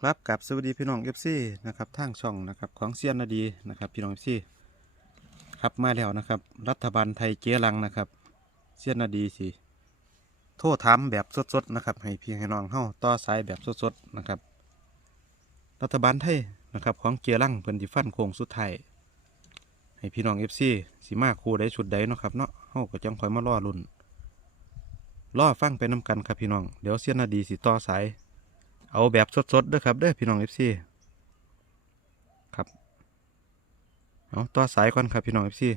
ครับกับสวัสดีพี่น้องเอฟซีนะครับทางช่องนะครับของเซียนนาดีนะครับพี่น้องเอฟซีครับมาแล้วนะครับ รัฐบาลไทยเจรังนะครับเซียนนาดีสิโทษถามแบบสดๆนะครับ ให้พี่ให้น้องเฮาต่อสายแบบสดๆนะครับ รัฐบาลไทยนะครับของเจรังเพิ่นสิฟันโค้งสุดไทยให้พี่น้องเอฟซีสิมาคู่ใดชุดใดเนาะครับเนาะเฮาก็จังคอยมารอลุ่นรอฟังไปน้กันครับพี่น้องเดี๋ยวเซียนนาดีสิต่อสาย เอาแบบสดๆเด้อครับเด้อพี่น้องเอฟซีครับเอาต่อสายก่อนครับพี่น้องเอฟซี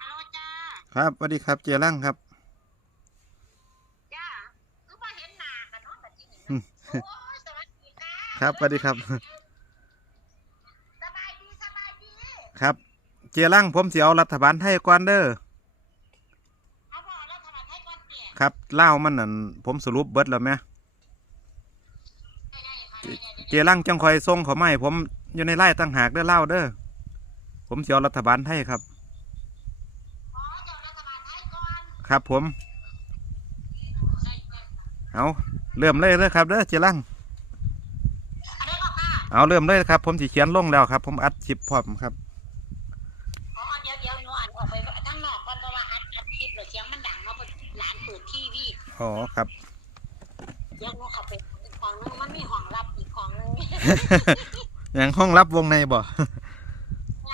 ฮัลโหลจ้าครับสวัสดีครับเจรังครับ จ้าคือว่าเห็นหน้ากันเนาะแบบนี้ อืม โอ้ยสวัสดี ค่ะครับสวัสดีครับ สบายดีสบายดีครับ เจรังผมสิเอารัฐบาลไทยก่อนเด้อเอาพอแล้วทำไมให้ก่อนเปลี่ยนครับเล่าวมันนั่นผมสรุปเบิดแล้วไหมได้ได้ค่ะได้ได้เจรังจังคอยส่งเขามาให้ผมอยู่ในไล่ตั้งหากเด้อเล่าวเด้อผมสิเอารัฐบาลไทยครับอ๋อเจ้ารัฐบาลให้ก่อน ครับผมได้ได้ เอาเริ่มเลยเด้อครับเด้อเจรังอันนี้ก็ค่ะเอาเริ่มเลยครับ ผมสิเขียนลงแล้วครับ ผมอัดชิปพร้อมครับอ๋อเดี๋ยวเดี๋ยวหนูอ่านออกไปทั้งนอกก่อนเพราะว่าอัดอัดคลิปแล้วเสียงมันดังเนาะเพราะหลานเปิดทีวีอ๋อครับเดี๋ยวหนูเข้าไปอีกห้องนึงมันมีห้องลับอีกห้องนึงอย่างห้องรับวงในบ่ง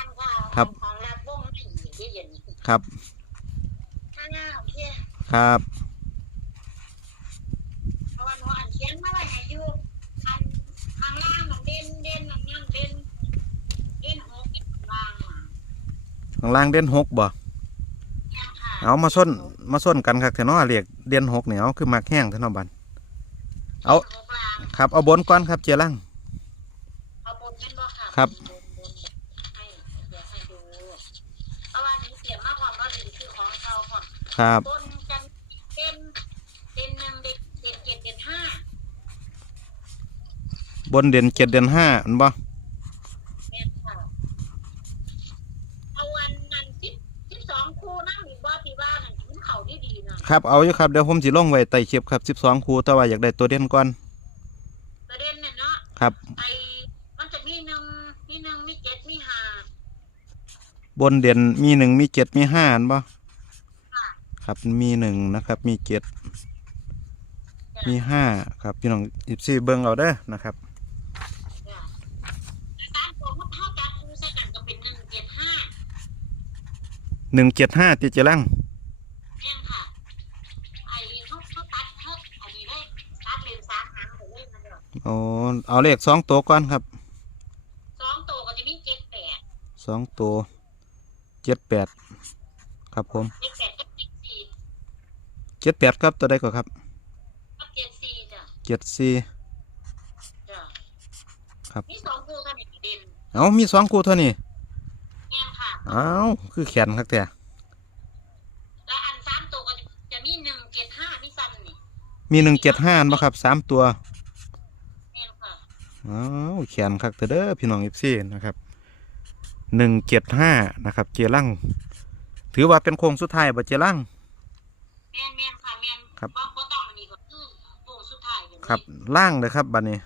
านค่ะครับห้องลับวงไม่อีกเดี๋ยวเย็นนี้ครับอ่าโอเคครับ เพราะว่าหนูอ่านเขียนมาไว้ให้อยู่อันข้างล่างมันเด่นเด่นอันนั้นเด่นเด่นหกเด่นล่างอะ ข้างล่างเด่นหกบ่แม่ค่ะเอามาส้นมาส้นกันครับแถวเนาะเรียกเด่นหกเนี่ยเอาคือมากแห้งแถวเนาะบันเอาหกล่างครับเอาบนก่อนครับเจรังเอาบนเป็นบ่ค่ะครับบนบนให้เดี๋ยวให้ดูเพราะว่าหนูเตรียมมาพร้อมว่าดีคือของเขาพร้อมครับบนจันเด่นเด่นหนึ่งเด่นเด่นเจ็ดเด่นห้าบนเด่นเจ็ดเด่นห้าอันบ่ แม่ค่ะเอาวันนั้นสิบสิบสองคู่นั่งอีกว่าพี่ว่านั่นถึงเขาดีดีๆนะ ครับเอาอยู่ครับเดี๋ยวผมสิลงไว้ไต่เข็บครับสิบสองคูแต่ว่าอยากได้ตัวเด่นก่อนประเด็นเนี่ยเนาะครับไอ้มันจะมีหนึ่งมีหนึ่งมีเจ็ดมีห้าบนเด่นมีหนึ่งมีเจ็ดมีห้าอันบ่ค่ะครับมีหนึ่งนะครับ มีเจ็ดมีห้าครับ พี่น้องอิบซี่เบิ้งเอาเด้อนะครับจ้ะสามตัวมันเท่ากันคูใส่กันก็เป็นหนึ่งเจ็ดห้าหนึ่งเจ็ดห้าติเจรัง เพียงค่ะ ไอ้เขาเขาตัดเขาอันนี้เลยตัดเลนสามหางไปเลย นะเดี๋ยวอ๋อเอาเลขสองตัวก่อนครับสองตัวก็จะมีเจ็ดแปดสองตัวเจ็ดแปดครับผมเจ็ดแปดก็เจ็ดสี่เจ็ดแปดครับตัวใดก็ครับก็เจ็ดสี่จ้ะเจ็ดสี่จ้ะครับมีสองคู่กันอีกเด่นเอามีสองคู่เท่านี้แง่ค่ะเอาคือแขนครับแต่และอันสามตัวก็จะมีหนึ่งเจ็ดห้ามีซ้ำนี่มีหนึ่งเจ็ดห้าบ่ครับสามตัวแม่นค่ะ อ้าวแขนครับเด้อพี่น้องเอฟซีนะครับหนึ่งเจ็ดห้านะครับเจรังถือว่าเป็นโค้งสุดท้ายบ่เจรังแม่นแม่นค่ะแม่นครับบ่บ่ต้องอันนี้ก็คือตัวสุดท้ายเดี๋ยวนี้ครับล่างเลยครับบัดนี้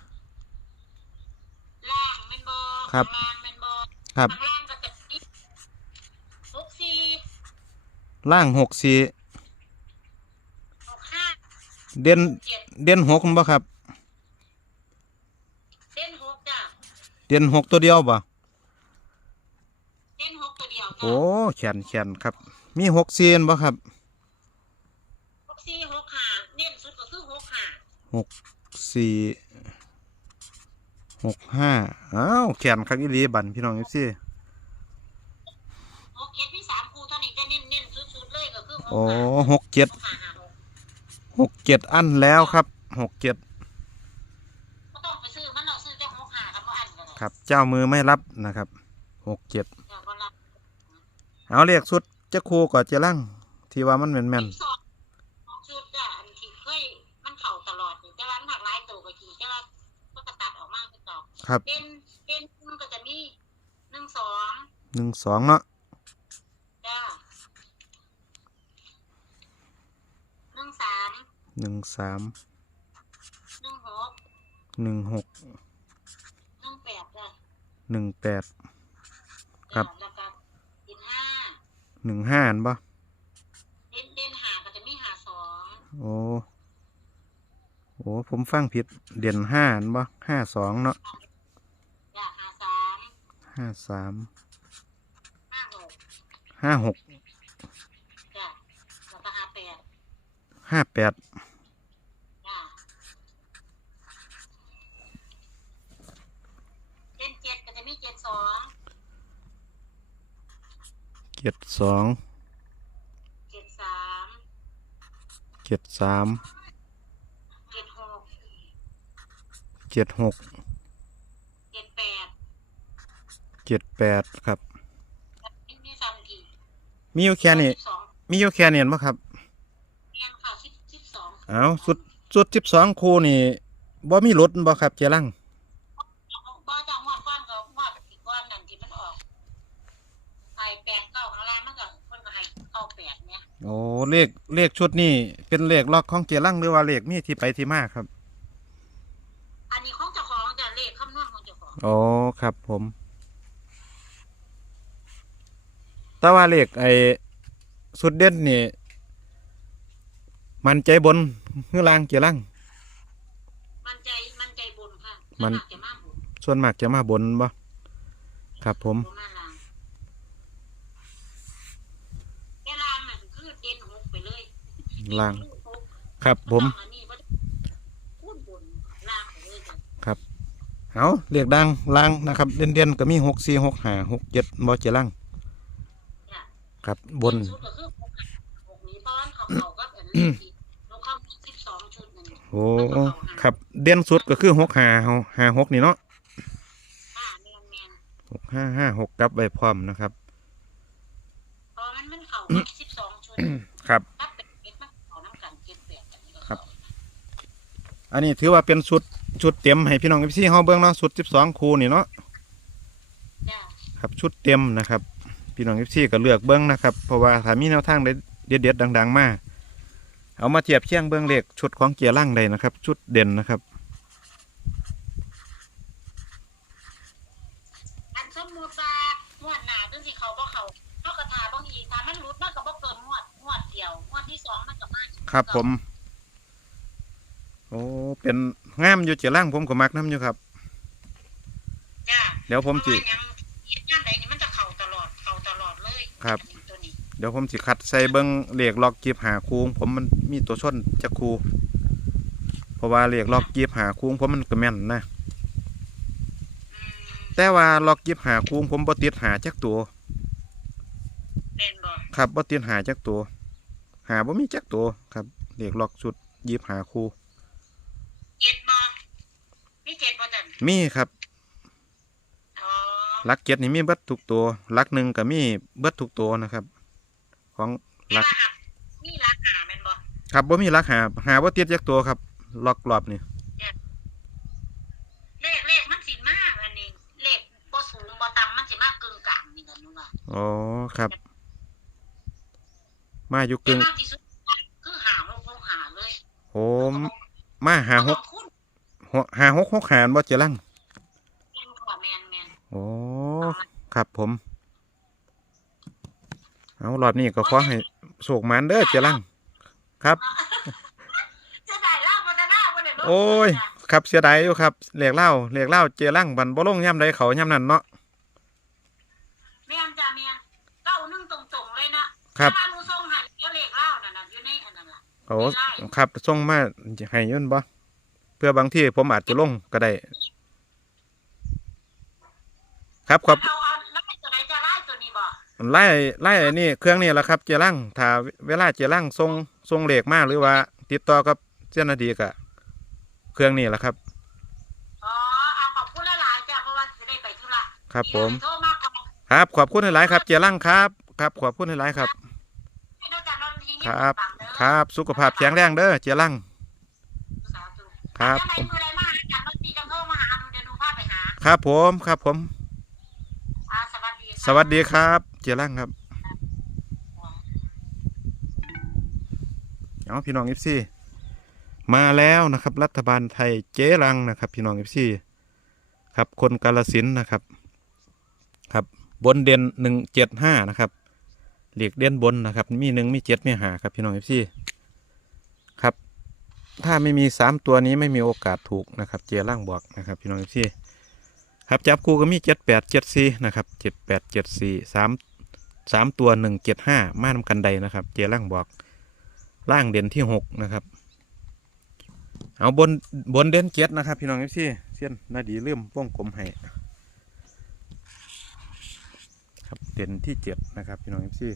ล่างแม่นบ่ครับข้างล่างแม่นบ่ครับข้างล่างก็จะมีหกสี่ล่างหกสี่หกห้าเด่นเจ็ดเด่นหกบ่ครับ เด่นหกจ้ะ เด่นหกตัวเดียวบ่เด่นหกตัวเดียวจ้ะโอ้แขนแขนครับ มีหกสี่บ่ครับหกสี่หกห้าเด่นสุดก็คือหกห้าหกสี่หกห้าอ้าวแขนครับอีหลีบันพี่น้องเอฟซีหกเจ็ดมีสามคู่เท่านี้จะเน้นเน้นสุดๆเลยก็คือหกโอ้ห้าหกเจ็ดหกห้าห้าหกหกเจ็ดอันแล้วครับหกเจ็ด ครับเจ้ามือไม่รับนะครับหกเจ็ดเอาเรียกชุดเจ้าครูก่อนจะลั่งที่ว่ามันแม่นแม็นสชุดจ้ะอันที่เคยมันเข่าตลอดนี่แต่ว่ามันหักหลายตัวก็ขี่แต่ว่าก็ตัดออกมาคือเก่ครับเป็นเป็นมันก็จะมีหนึ่งสองหนึ่งสองเนาะจ้ะหนึ่งสามหนึ่งสามหนึ่งหกหนึ่งหก หนึ่งแปดครับจ้ะแล้วก็เด่นห้าหนึ่งห้าอันบ่เด่นเด่นหาก็จะมีหาสองโอ้โอ้ผมฟังผิดเด่นห้าอันบ่ห้าสองเนาะจ้ะหาสามห้าสามห้าหกห้าหกจ้ะแล้วก็หาแปดห้าแปด จ้ะเด่นเจ็ดก็จะมีเจ็ดสอง เจ็ดสองเจ็ดสามเจ็ดสามเจ็ดหกเจ็ดหกเจ็ดแปดเจ็ดแปดครับนี่มีซ้ำกี่มีอยู่แค่นี้สิบสองมีอยู่แค่นี้เห็นบ่ครับ เรียนค่ะสิบสิบสอง เอาสุดสุดสิบสองคู่นี่บ่มีรถบ่ครับเจรัง บ่จังหวัดก้อนก็หวัดอีกก้อนนั่นที่มันออกไอแปดเก้าข้างล่างมันก็เพิ่นก็ให้เก้าแปดเนี่ย โอ้เลขเลขชุดนี่เป็นเลขล็อกของเจรังหรือว่าเลขมีที่ไปที่มาครับ อันนี้ของเจ้าของจะเลขคำนวณของเจ้าของโอ้ครับผม แต่ว่าเลขไอ้สุดเด่นนี่ มันใจบนเฮือลางเจรังมันใจมันใจบุญค่ะมันส่วากจะมาบุญส่วนมากจะมาบนบ่ครับผมบ่มาลางแค่ลางน่ะคือเด่นหกไปเลย ล่าง ครับผมอับ่ได้พูดบุญลางไปเลยจ้ะเอาเลขดังล่างนะครับ เด่นๆก็มีหกสี่หกห้าหกเจ็ดบ่เจรังครับบนชุดก็คือหกหกนี้ป้อนเขาเขาก็อันนี้ที่ลงคำสิบนโอ้ครับเด่นสุดก็คือหกห้าห้าหกนี่เนาะหกห้าห้าหกกับไว้พร้อมนะครับพราะมันมันเขาสิบสองชุด อันนี้ถือว่าเป็นชุดชุดเต็มให้พี่น้องเอฟซีเฮาเบิ่งเนาะชุดสิบสองคู่นี่เนาะจ้าครับชุดเต็มนะครับ พี่น้องเอฟซีก็เลือกเบิ้งนะครับ เพราะว่าถ้ามีแนวทางเด็ดเด็ดๆดัง ๆ มาเอามาเทียบเคียงเบิ้งเลขชุดของเกียร์ล่างได้นะครับ ชุดเด่นนะครับอันสมมุติว่างวดหนาจังสิเขาบ่เขาเขากระทาบ่อีกถ้ามันรุดมันก็บ่เกินงวดงวดเดียวงวดที่สองมันก็มาอีกครับผม โอ้เป็นงามอยู่เกียร์ล่างผมก็มักน้ำอยู่ครับ จ้าเดี๋ยวผมจิ เพราะว่าหยังเหตุการณ์ใดนี่มันจะเข้าตลอดเข้าตลอดเลยครับอันนี้ตัวนี้เดี๋ยวผมสิคัดใส่เบิ้งเลขล็อกกีบหาคูงผมมันมีตัวชนจะคูเพราะว่าเลขล็อกกีบหาคูงผมมันก็แม่นนะอืมแต่ว่าล็อกยิบหาคูงผมบ่ติดหาจักตัวเป็นบ่ครับบ่ติดหาจักตัว หาบ่มีจักตัวครับเรียกล็อกสุดยิบหาคู เจ็ดบ่มีเจ็ดบ่จันมีครับอ๋อลักเจ็ดนี่มีเบิดทุกตัวลักหนึ่งก็มีเบิดทุกตัวนะครับ ของมีลักรหัสมีราคาแม่นบ่ครับบ่มีลักหาหาบ่ติดจักตัวครับล็อกรอบนี่เลขเลขมันสิมากอันนี้เลขบ่สูงบ่ต่ำมันสิมากกึ่งกลางนี่กันนูว่าอ๋อครับ มาอยู่แต่กึ่งมากที่สุดคือหาหกหกหาเลยโหมาหาหกคุณ หกหาหกหกหารบ่เจรังแม่นกว่าแม่นแม่นโอ้ครับผม เอารอบนี้ก็ขอให้โชคหมันเด้อเจรังครับ จะได้เล่าบ่ได้เล่าบ่ได้ลงโอ้ย ครับเสียดายอยู่ครับเหลียกเล่าเหลียกเล่าเจรังบันบ่ลงย่ำใดเขาย่ำนั่นเนาะแม่นจ้ะแม่นเก้าหนึงตรงๆเลยนะครับเวลาหนูส่งให้แล้วเลขเล่านั่นน่ะอยู่ในอันนั้นล่ะโอ้ครับส่งมาให้ยืนบ่ เพื่อบางที่ผมอาจจะลงก็ได้ ครับขอบเอาเอาแล้วตัวไหนจะไล่ตัวนี้บ่ไล่ไล่อันนี้เครื่องนี้แหละครับ เจรังถ้าเวลาเจรังส่งส่งเลขมาหรือว่า ติดต่อกับเจ้าหน้าที่ก็เครื่องนี้แหละครับ อ๋อเอาขอบคุณหลายๆจ้ะเพราะว่าสิได้ไปธุระครับผมโทรมาก่อนครับ ขอบคุณหลายๆครับ เจรังครับ ครับขอบคุณหลายๆครับ ให้ด้วยกันวันที่ครับปังเด้อ ครับ สุขภาพแข็งแรงเด้อเจรังสาธุ ครับถ้าไหนมือใดมาหากันรถตีจังโทรมาหาหนูเดี๋ยวหนูพาไปหาครับผมครับผม สวัสดีค่ะสวัสดีครับ เจรังครับเอาพี่น้องเอฟซีมาแล้วนะครับ รัฐบาลไทยเจรังนะครับ พี่น้องเอฟซีครับคนกาลสินนะครับ ครับบนเด่นหนึ่งเจ็ดห้านะครับเหลียกเด่นบนนะครับ มีหนึ่งมีเจ็ดมีหาครับพี่น้องเอฟซี ถ้าไม่มีสามตัวนี้ไม่มีโอกาสถูกนะครับเจรังบอกนะครับพี่น้องเอฟซีครับจับคู่ก็มีเจ็ดแปดเจ็ดสี่นะครับเจ็ดแปดเจ็ดสี่สามสามตัวหนึ่งเจ็ดห้ามาทำกันใดนะครับ เจร่างบอกล่างเด่นที่หกนะครับ เอาบนบนเด่นเจ็ดนะครับ พี่น้องเอฟซีเสี้ยนนาดีเริ่มป้องกลมให้ครับเด่นที่เจ็ดนะครับ พี่น้องเอฟซี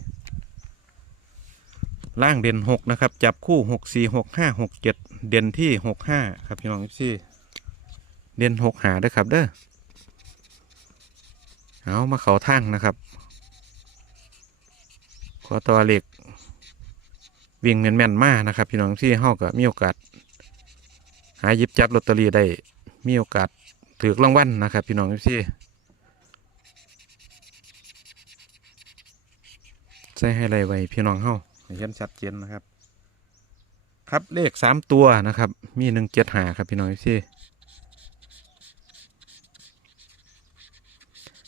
ล่างเด่นหกนะครับ จับคู่หกสี่หกห้าหกเจ็ดเด่นที่หกห้าครับพี่น้องเอฟซีเด่นหกหาด้วยครับเด้อเอามาเขาทางนะครับ ขอตัวเหล็กวิ่งแม่นๆมานะครับ พี่น้องที่เฮาก็มีโอกาส หายิบจับลอตเตอรี่ได้มีโอกาสถือรางวัลนะครับ พี่น้องที่ใส่ให้ไรไว้พี่น้องเฮา เห็นชัดเจนนะครับ ครับเลขสามตัวนะครับ มีหนึ่งเจ็ดหาครับพี่น้องที่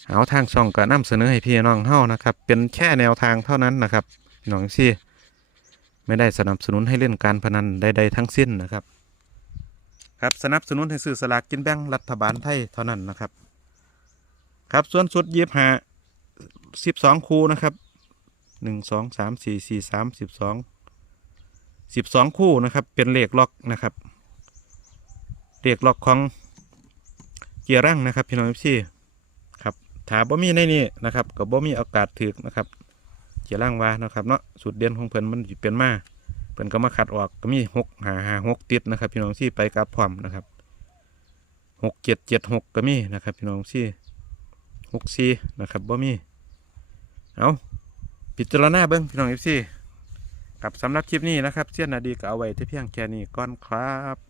เอาทางช่องก็นำเสนอให้พี่น้องเฮานะครับ เป็นแค่แนวทางเท่านั้นนะครับพี่น้องซี่ไม่ได้สนับสนุนให้เล่นการพนันใดๆทั้งสิ้นนะครับ ครับสนับสนุนให้ซื้อสลากกินแบ่งรัฐบาลไทยเท่านั้นนะครับ ครับส่วนสุดยีบหาสิบสองคู่นะครับ หนึ่งสองสามสี่สี่สามสิบสองสิบสองคู่นะครับ เป็นเลขล็อกนะครับเลขล็อกของเกียร์ร่างนะครับ พี่น้องซี่ครับถ้าบ่มีในนี้นะครับก็บ่มีโอกาสถึกนะครับเจียร์ร่างว่านะครับเนาะสุดเด่นของเพิ่นมันเป็นมาเพิ่นก็มาขัดออกก็มีหกหาหาหกติดนะครับ พี่น้องซี่ไปกับพร้อมนะครับหกเจ็ดเจ็ดหกก็มีนะครับ พี่น้องซี่หกสี่นะครับบ่มีเอา พิจารณาเบิ้งพี่น้องเอฟซีกับสำหรับคลิปนี้นะครับเสี้ยนนาดีก็เอาไว้ที่เพียงแค่นี้ก่อนครับ